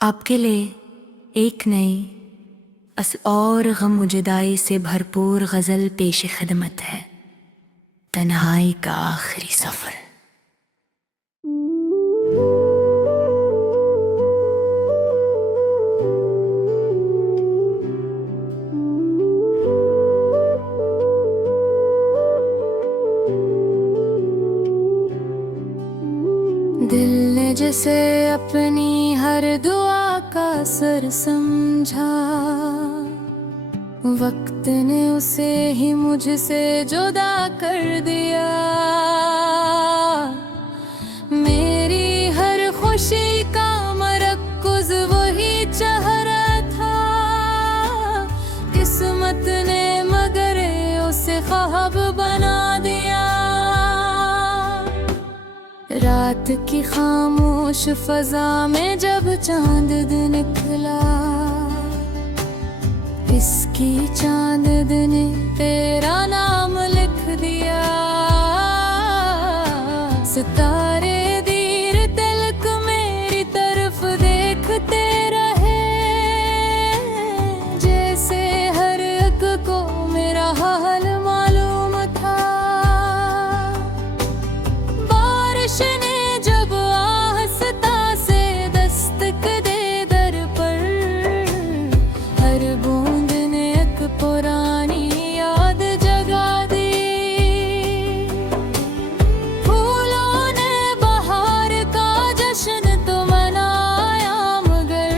आपके लिए एक नई और गम-जुदाई से भरपूर गज़ल पेश खिदमत है, तन्हाई का आखिरी सफ़र। दिल ने जैसे अपनी हर दुआ का असर समझा, वक्त ने उसे ही मुझसे जुदा कर दिया। मेरी हर खुशी का मरकज़ वही चाह रहा था, किस्मत ने मगर उसे ख्वाब बना दिया। रात की खामोश फजा में जब चांद निकला, इसकी चांद ने तेरा नाम लिख दिया। सितारे दीर तिलक मेरी तरफ देखते रहे, जैसे हर एक को मेरा हाल मालूम था। बारिश ने जब आहिस्ता से दस्तक दे दर पर, हर बूंद ने एक पुरानी याद जगा दी। फूलों ने बहार का जश्न तो मनाया, मगर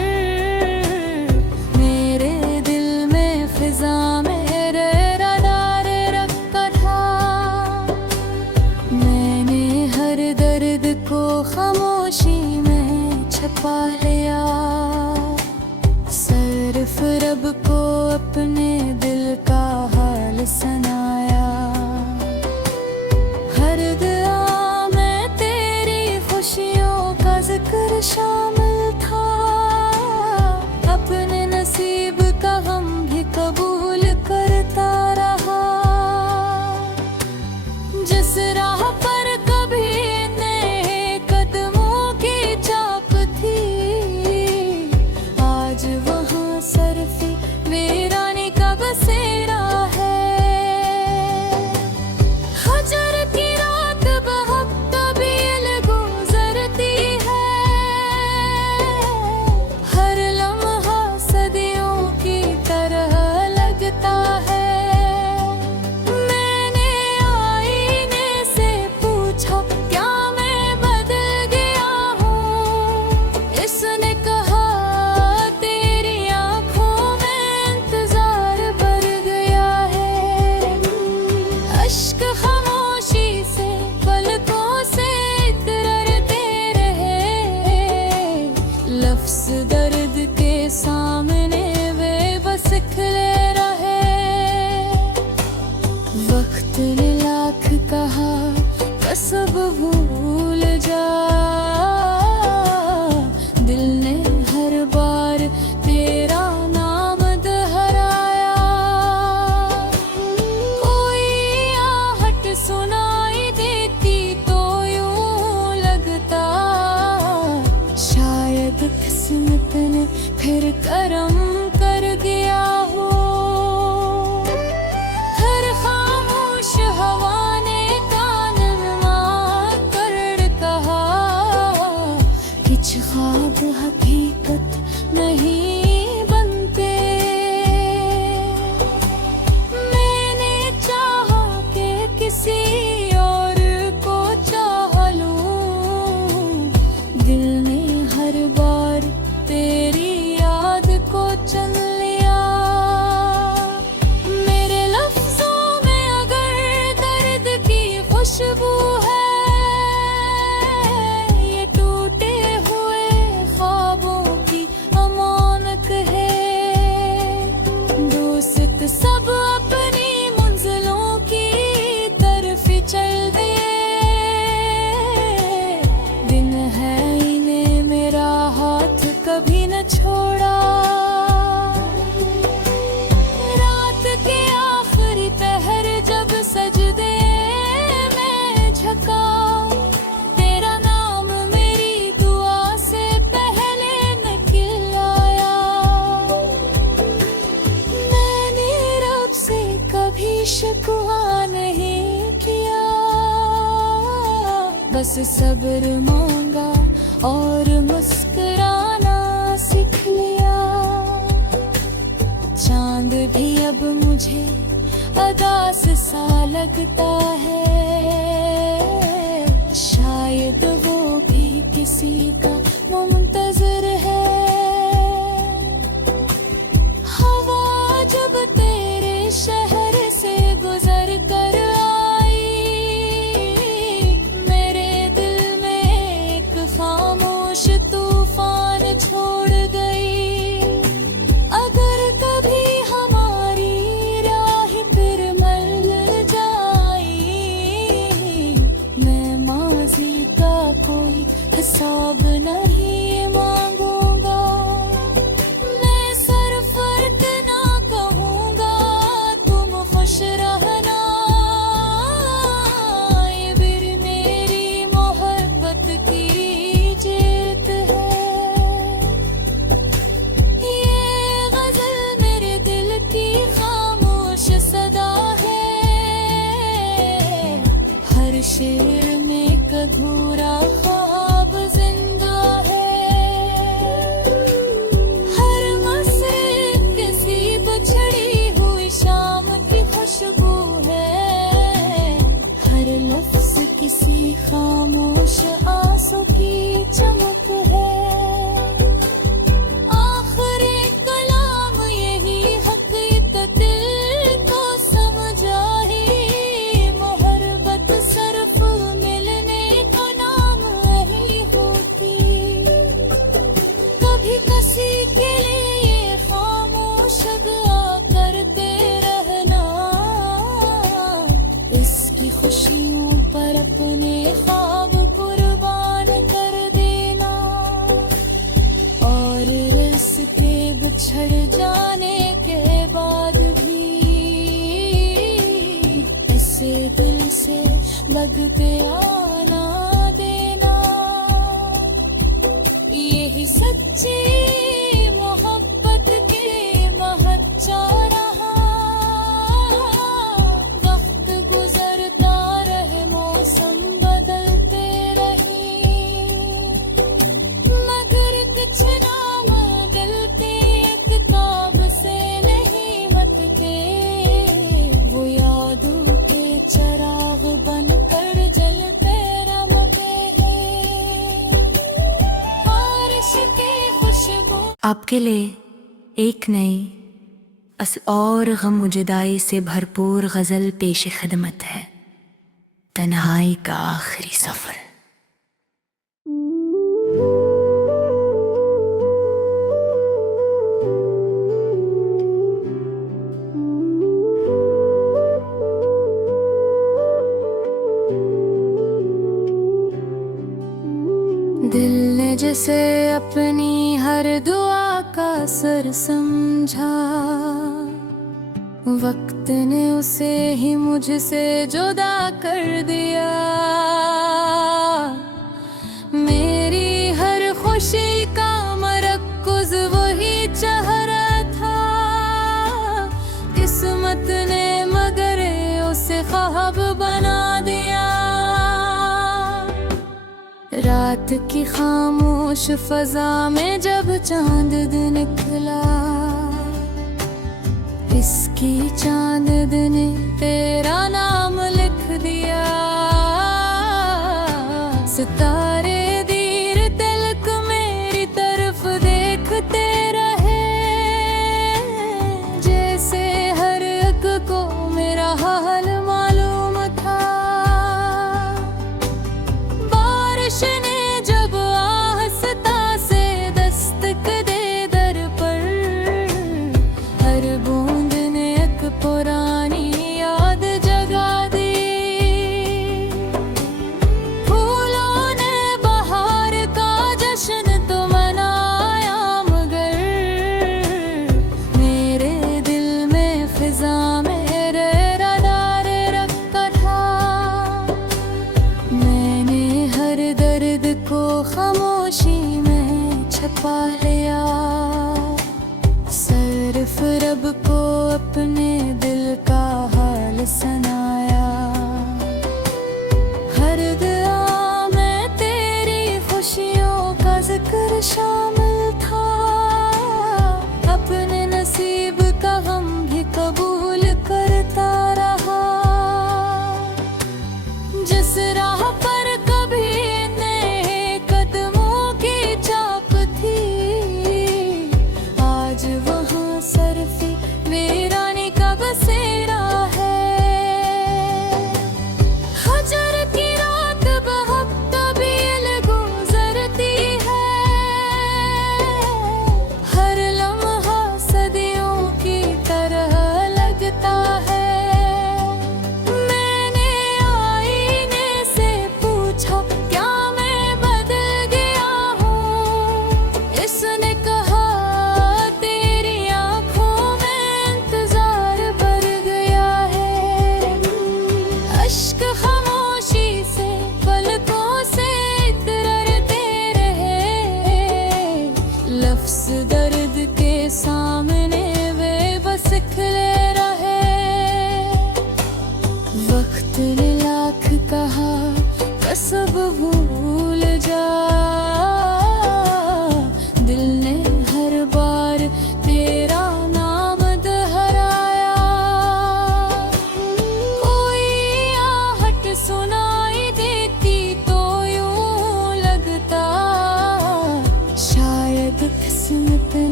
मेरे दिल में फिजा मेरे रडारे रखा था। मैंने हर दर्द को खामोशी में छुपा लिया, सिर्फ रब को अपने दिल का हाल सुनाया। हर दुआ में तेरी खुशियों का जिक्र शामिल था, अपने नसीब का गम भी कबूल करता रहा। जिस राह पर कभी नए कदमों की चाप थी, आज वहाँ सरफी वीरानी का बसेरा है। हजर की रात बहुत तवील गुजरती है, हर लम्हा सदियों की तरह लगता है। मैंने आईने से पूछा क्या मैं बदल गया हूँ, इसने कहा तेरी आँखों में इंतजार भर गया है। अश्क खामोशी से पलकों से इतरते रहे, लफ्ज़ दर्द के सामने वे बस खिले रहे। वक्त ने लाख कहा बस अब भूल जा, दिल ने हर बार तेरा नाम दोहराया। कोई आहट सुनाई देती तो यूं लगता, शायद किस्मत ने फिर करम कर दिया हो। हर खामोश हवा ने कान में कर कहा, कुछ ख्वाब हकीकत नहीं बनते। मैंने चाहा कि किसी और को चाह लूं, दिल ने हर बार तेरी याद को चुन लिया। मेरे लफ्जों में अगर दर्द की खुशबू है, ये टूटे हुए ख्वाबों की अमानत है। दोस्त सब अपनी मंजिलों की तरफ चल दिए, दिन है इन्हें मेरा हाथ कभी न छोड़ सब्र मांगा और मुस्कुराना सीख लिया। चांद भी अब मुझे अदास सा लगता है, शायद वो भी किसी का मुंतज़िर है। हवा जब तेरे शहर से गुजर कर आई, मेरे दिल में एक खामोश तूफान छोड़ गई। अगर कभी हमारी राह फिर मिल जाई, मैं माज़ी का कोई हिसाब नहीं मांगूंगा। मैं सरफर्क ना कहूँगा, तुम खुश रहना। ये फिर मेरी मोहब्बत की जीत है। ये गजल मेरे दिल की खामोश सदा है। हर शेर में एक अधूरा ख्वाब जिंदा है। हर मसरे किसी बिछड़ी हुई शाम की खुशबू है। हर लफ्ज किसी खामोश आंसू की चमक है। आखिरी कलाम यही हकीकत दिल को समझाई। मोहब्बत सिर्फ मिलने का नाम नहीं होती। कभी किसी के लिए खामोश दुआ करते रहना। इसकी खुशियों पर अपने ख्वाब कुर्बान कर देना। और इसके बिछड़ जाने के बाद भी ऐसे दिल से लगते आना देना। यही सच्ची मोहब्बत के महत्व रहा। वक्त गुजरता रहे, मौसम बदलते रही, मगर कुछ नाम दिल के किताब से नहीं मिटते। वो यादों के चिराग बनकर जलते रमते हैं। बारिश की खुशबू आपके लिए एक नई और गम जुदाई से भरपूर गजल पेश खिदमत है। तन्हाई का आखिरी सफर। दिल ने जिसे अपनी हर दुआ का सर समझा, वक्त ने उसे ही मुझसे जुदा कर दिया। मेरी हर खुशी का मरकज़ वही चेहरा था। किस्मत ने मगर उसे ख्वाब बना दिया। रात की खामोश फजा में जब चांद निकला, इसकी चांद ने तेरा नाम लिख दिया। सितारे दीर तिलक मेरी तरफ देखते रहे, जैसे हर एक को मेरा हाल मालूम था। बारिश ने जब आहिस्ता से दस्तक दे दर पर, हर बूंद ने एक पुरानी याद जगा दी। फूलों ने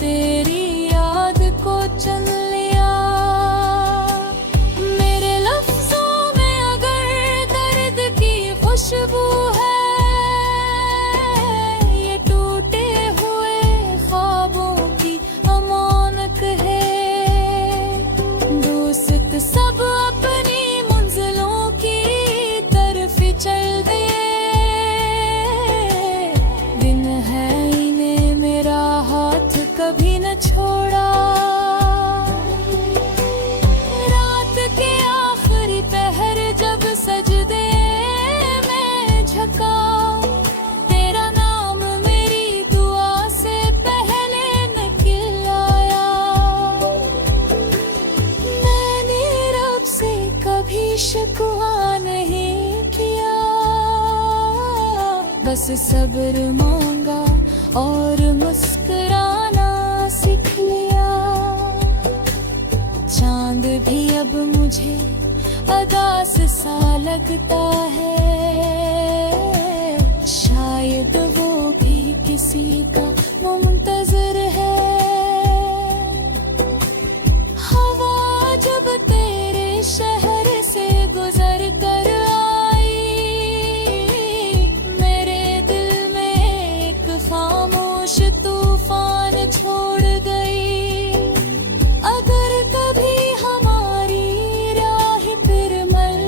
तेरी याद को चल लिया। मेरे लफ्जों में अगर दर्द की खुशबू है, ये टूटे हुए ख्वाबों की अमानत है। दोस्त सब अपनी मंजिलों की तरफ चल दिए, दिन है इन्हें मेरा हाथ कभी न छोड़ा। रात के आखिरी पहर जब सजदे में झुका, तेरा नाम मेरी दुआ से पहले निकल आया। मैंने रब से कभी शिकवा नहीं किया, बस सब्र मांगा और मुस्कुराना सीख लिया। चांद भी अब मुझे अदास सा लगता है, शायद वो भी किसी का मुंतजर है। हवा जब तेरे शहर से गुजर कर आई, मेरे दिल में एक खामोश तूफान छोड़ गई। अगर कभी हमारी राह फिर मिल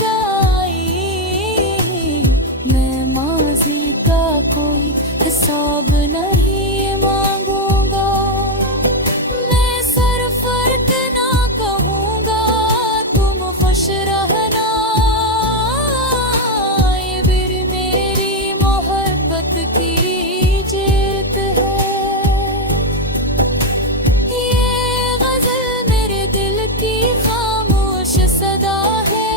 जाई, मैं माजी का कोई हिसाब नहीं मांगूंगा। मैं सरफर्क ना कहूँगा, तुम खुश रहना। ये फिर मेरी मोहब्बत की जीत है। ये गजल मेरे दिल की खामोश सदा है,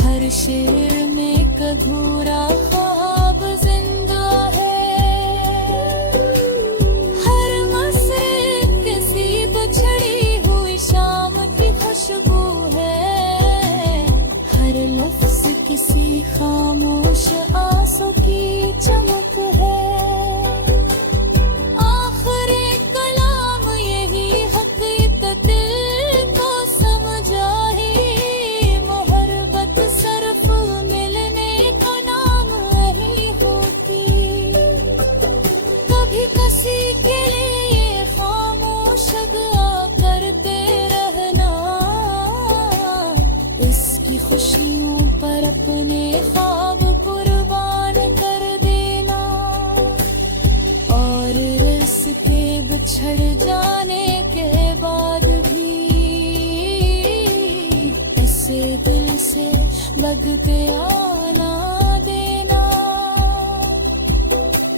हर शेर में एक अधूरा ख्वाब जिंदा है। हर मसरे किसी बिछड़ी हुई शाम की खुशबू है, हर लफ्ज किसी खामोश आंसू की चमक है। आखिरी कलाम यही हकीकत दिल को समझा ही, मोहब्बत सिर्फ मिलने का नाम नहीं होती। कभी किसी के लिए खामोश दुआ करते रहना, इसकी खुशियों पर अपने ख्वाब कुर्बान कर देना। और इसके बिछड़ जाने के बाद भी इसे दिल से लगते आना देना।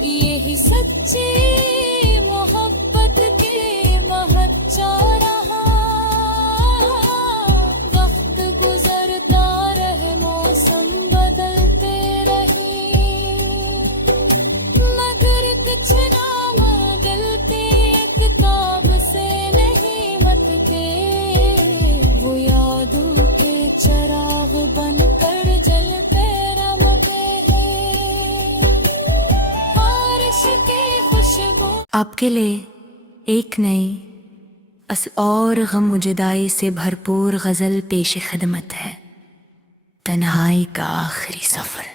यही सच्ची मोहब्बत की महच्चा रहा। वक्त गुजरता रहे, मौसम बदलते रहे, मगर कुछ नाम दिल के किताब से नहीं मतते। वो यादों के चिराग बनकर जलते रमते हैं। बारिश की खुशबू आपके लिए एक नई और गम जुदाई से भरपूर गजल पेश खिदमत है, तन्हाई का आखिरी सफर।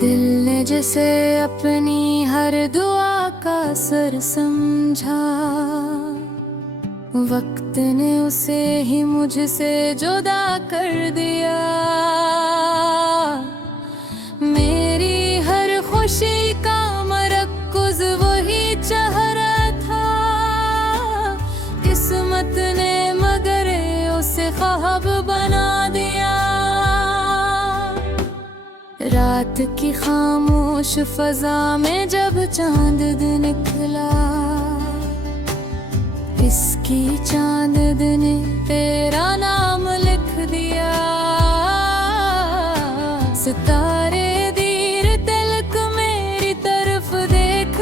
दिल ने जिसे अपनी हर दुआ का सर समझा, वक्त ने उसे ही मुझसे जुदा कर दिया। मेरी हर खुशी का मरकज़ वही चेहरा था, किस्मत ने मगर उसे ख्वाब बना दिया। रात की खामोश फजा में जब चांद निकला, इसकी चांद ने तेरा नाम लिख दिया। सितारे दीर तिलक मेरी तरफ देख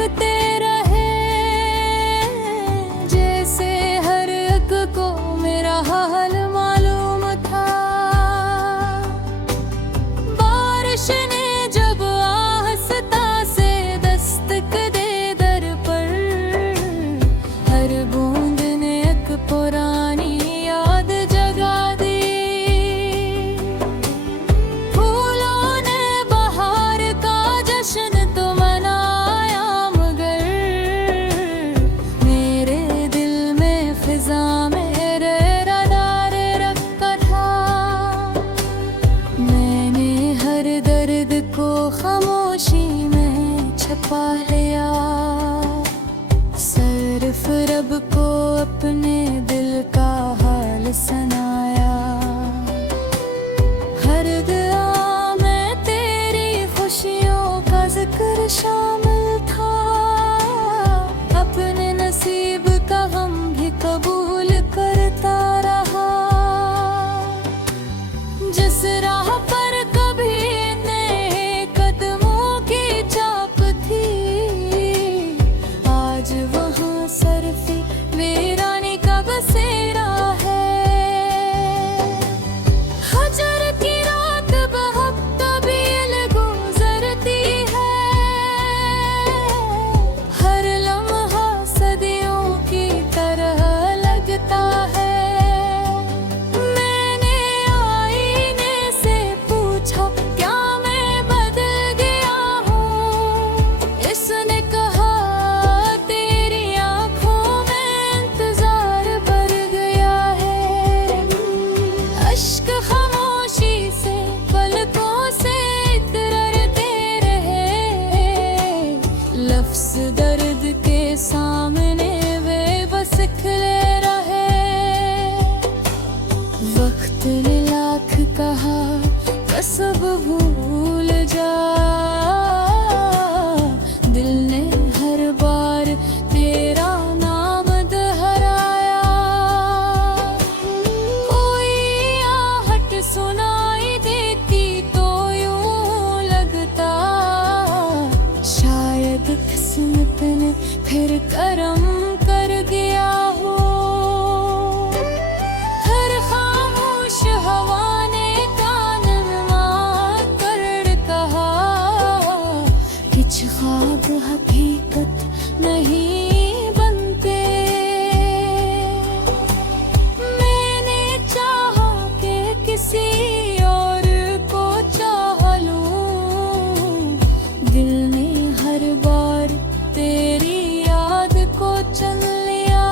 तेरी याद को चल लिया।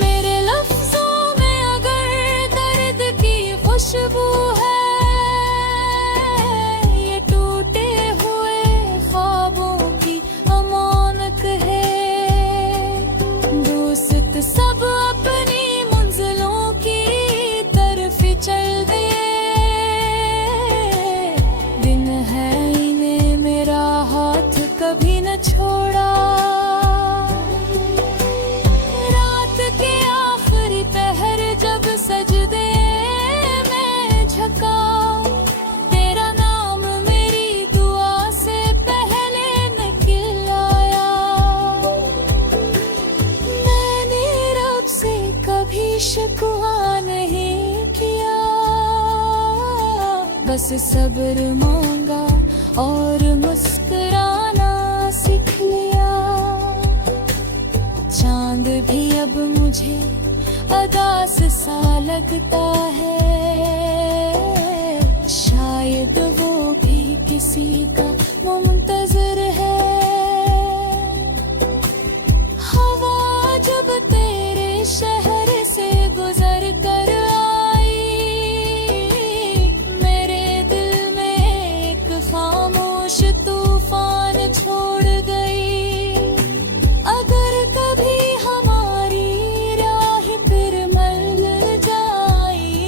मेरे लफ्जों में अगर दर्द की खुशबू है, ये टूटे हुए ख्वाबों की अमानत है। दोस्त सब अपनी मंजिलों की तरफ चल दिए, दिन है इन्हें मेरा हाथ कभी न छोड़ा। रात के आखिरी पहर जब सजदे में झुका, तेरा नाम मेरी दुआ से पहले निकल आया। मैंने रब से कभी शिकवा नहीं किया, बस सब्र मांगा और मुस्कुराना सीख लिया। चांद भी अब मुझे अदास सा लगता है, शायद वो भी किसी का मुंतजर है। हवा जब तेरे शहर से गुजर कर आई, मेरे दिल में एक खामोश तूफान छोड़ गई। अगर कभी हमारी राह फिर मिल जाई,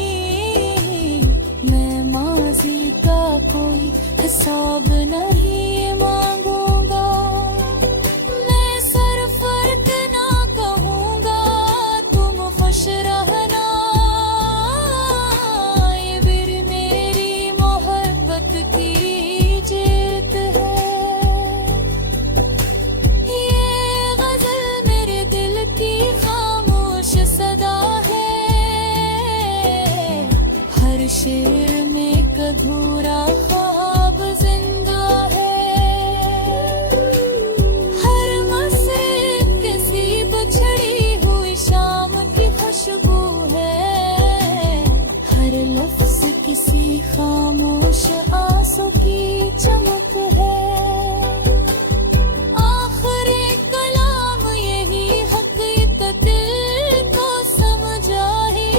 मैं माजी का कोई हिसाब नहीं मांगूंगा। मैं सर फर्क ना कहूंगा, तुम खुश रहना। ये भी मेरी मोहब्बत की जीत है। ये गजल मेरे दिल की खामोश सदा है, हर शेर में एक अधूरा ख्वाब जिंदा है। हर मसरे किसी बिछड़ी हुई शाम की खुशबू है, हर लफ्ज किसी खामोश आंसू की चमक है। आखिरी कलाम यही हकीकत दिल को समझाई,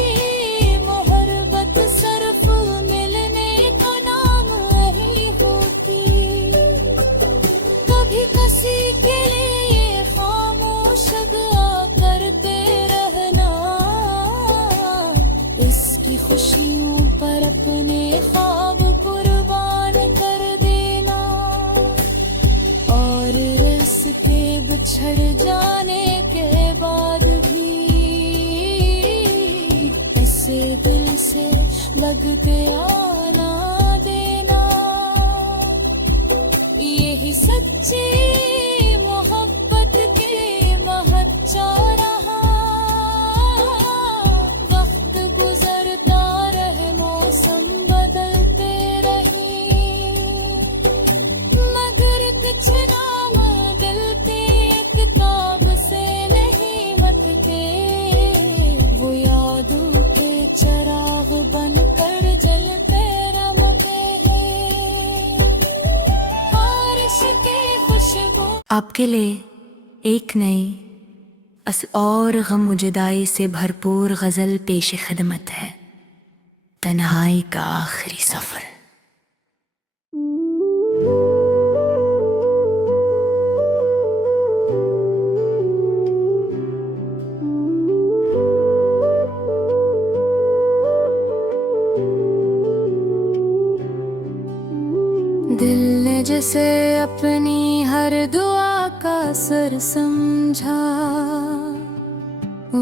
मोहब्बत सिर्फ मिलने का नाम नहीं होती। कभी किसी के लिए ये खामोश दुआ करते रहना, इसकी खुशियों पर अपने ख्वाब कुर्बान कर देना। और इसके बिछड़ जाने के बाद भी इसे दिल से लगते आना देना। यही सच्ची मोहब्बत के महत्व रहा। वक्त गुजरता रहे, मौसम बदलते रहे, मगर कुछ नाम दिल के किताब से नहीं मिटते। वो यादों के चिराग बनकर जलते रमते हैं। बारिश की खुशबू आपके लिए एक नई और गम जुदाई से भरपूर गजल पेश खिदमत है, तन्हाई का आखिरी सफर। दिल ने जिसे अपनी हर दुआ का सर समझा,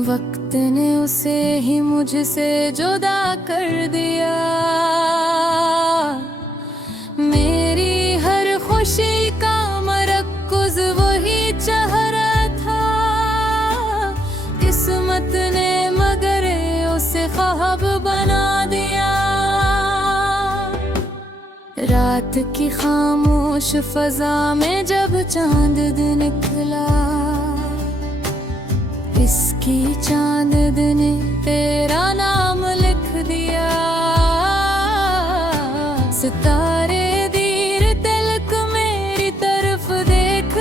वक्त ने उसे ही मुझसे जुदा कर दिया। मेरी हर खुशी का मरकज़ वही चेहरा था, किस्मत ने मगर उसे ख्वाब बना दिया। रात की खामोश फजा में जब चांद निकला, इसकी चांद ने तेरा नाम लिख दिया। सितारे दीर तिलक मेरी तरफ देख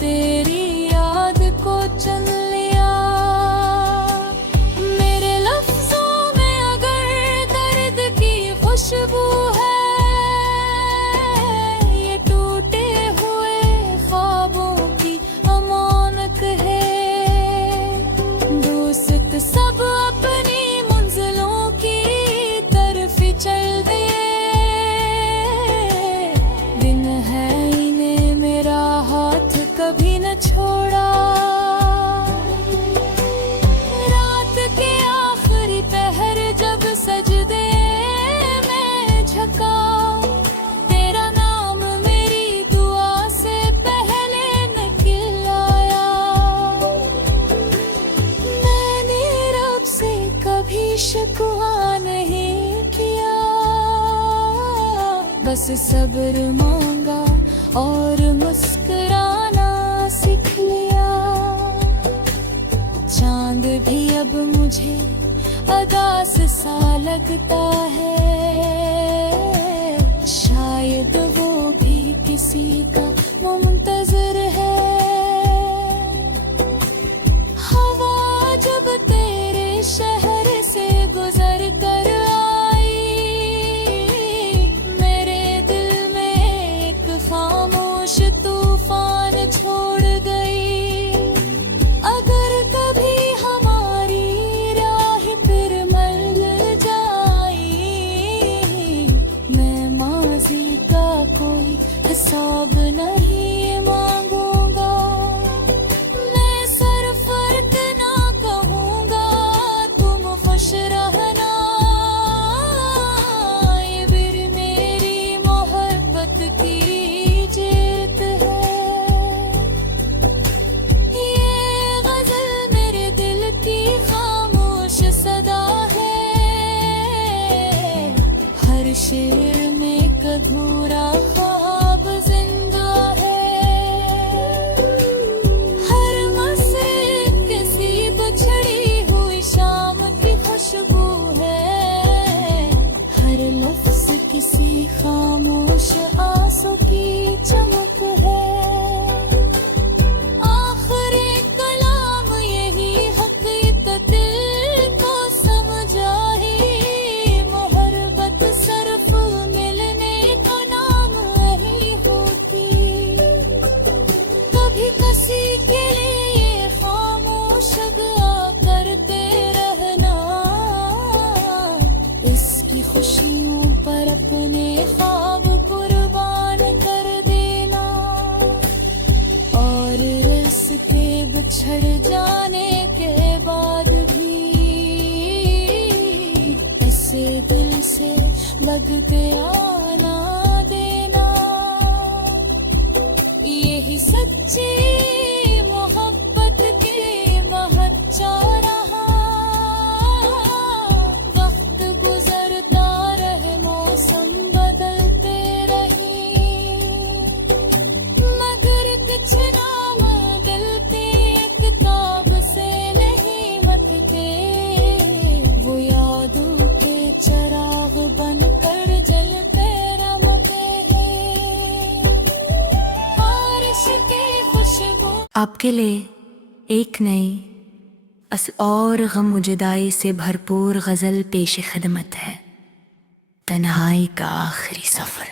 तेरी याद को चुन लिया। मेरे लफ्जों में अगर दर्द की खुशबू है, ये टूटे हुए ख्वाबों की अमानत है। दोस्त सब अपनी मंजिलों की तरफ चल दिए, दिन है इन्हें मेरा हाथ कभी न छोड़ा। रात के आखिरी पहर जब सजदे में झुका, तेरा नाम मेरी दुआ से पहले निकल आया। मैंने रब से कभी शिकवा नहीं किया, बस सब्र मांगा और मुस्कुराना सीख लिया। चांद भी अब मुझे अदास सा लगता है, शायद वो भी किसी का मुंतजर है। हवा जब तेरे शहर से गुजर कर आई, मेरे दिल में एक खामोश तूफान छोड़ गई। अगर कभी हमारी राह फिर मिल जाई, मैं माजी का कोई हिसाब नहीं मांगूंगा। मैं सरफर्क ना कहूँगा, तुम खुश रहना। ये फिर मेरी मोहब्बत की जीत है। ये गजल मेरे दिल की खामोश सदा है, हर शेर में एक अधूरा ख्वाब जिंदा है। हर मसरे किसी बिछड़ी हुई शाम की खुशबू है, हर लफ्ज किसी खामोश आंसू की चमक है। आखिरी कलाम यही हकीकत दिल को समझाई, मोहब्बत सिर्फ मिलने का नाम नहीं होती। कभी किसी के लिए खामोश दुआ करते रहना, इसकी खुशियों पर अपने ख्वाब कुर्बान कर देना। और इसके बिछड़ जाने के बाद भी ऐसे दिल से लगते आना देना। यही सच्ची मोहब्बत की महच्चा रहा। वक्त गुजरता रहे, मौसम बदलते रहे, मगर कुछ नाम दिल पे किताब से नहीं मटते। वो यादों के चिराग बनकर जलते रमते हैं। बारिश की खुशबू आपके लिए एक नई और गम जुदाई से भरपूर गजल पेश खिदमत है, तन्हाई का आखिरी सफर।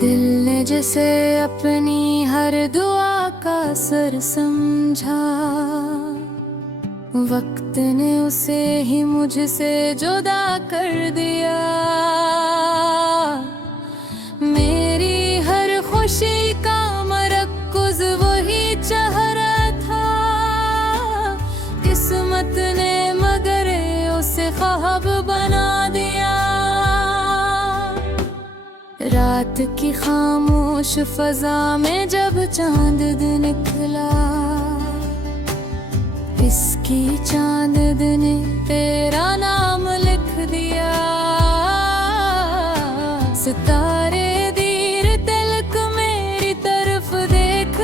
दिल ने जिसे अपनी हर दुआ का सर समझा, वक्त ने उसे ही मुझसे जुदा कर दिया। मेरी हर खुशी का मरकज़ वही चेहरा था, किस्मत ने मगर उसे ख्वाब बना दिया। रात की खामोश फजा में जब चांद निकला, इसकी चांद ने तेरा नाम लिख दिया। सितारे दीर तिलक मेरी तरफ देख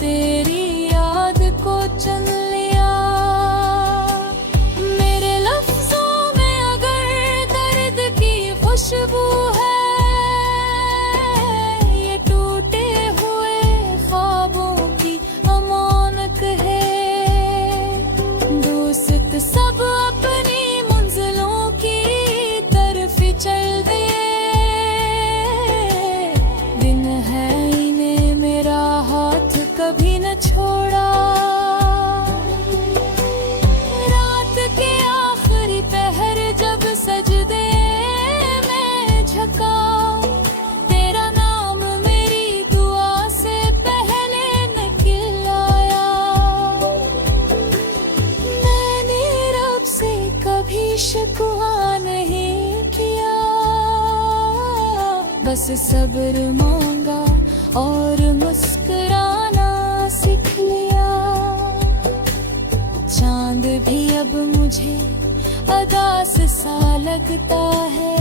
तेरी याद को चुन लिया। मेरे लफ्जों में अगर दर्द की खुशबू है, ये टूटे हुए ख्वाबों की अमानत है। दोस्त सब अपनी मंजिलों की तरफ चल दे, दिन है इन्हें मेरा हाथ कभी न छोड़ा। रात के आखिरी पहर जब सजदे में झुका, तेरा नाम मेरी दुआ से पहले निकल आया। मैंने रब से कभी शिकवा नहीं किया, बस सब्र मांगा और मुस्कुराना सीख लिया। चांद भी अब मुझे अदास सा लगता है,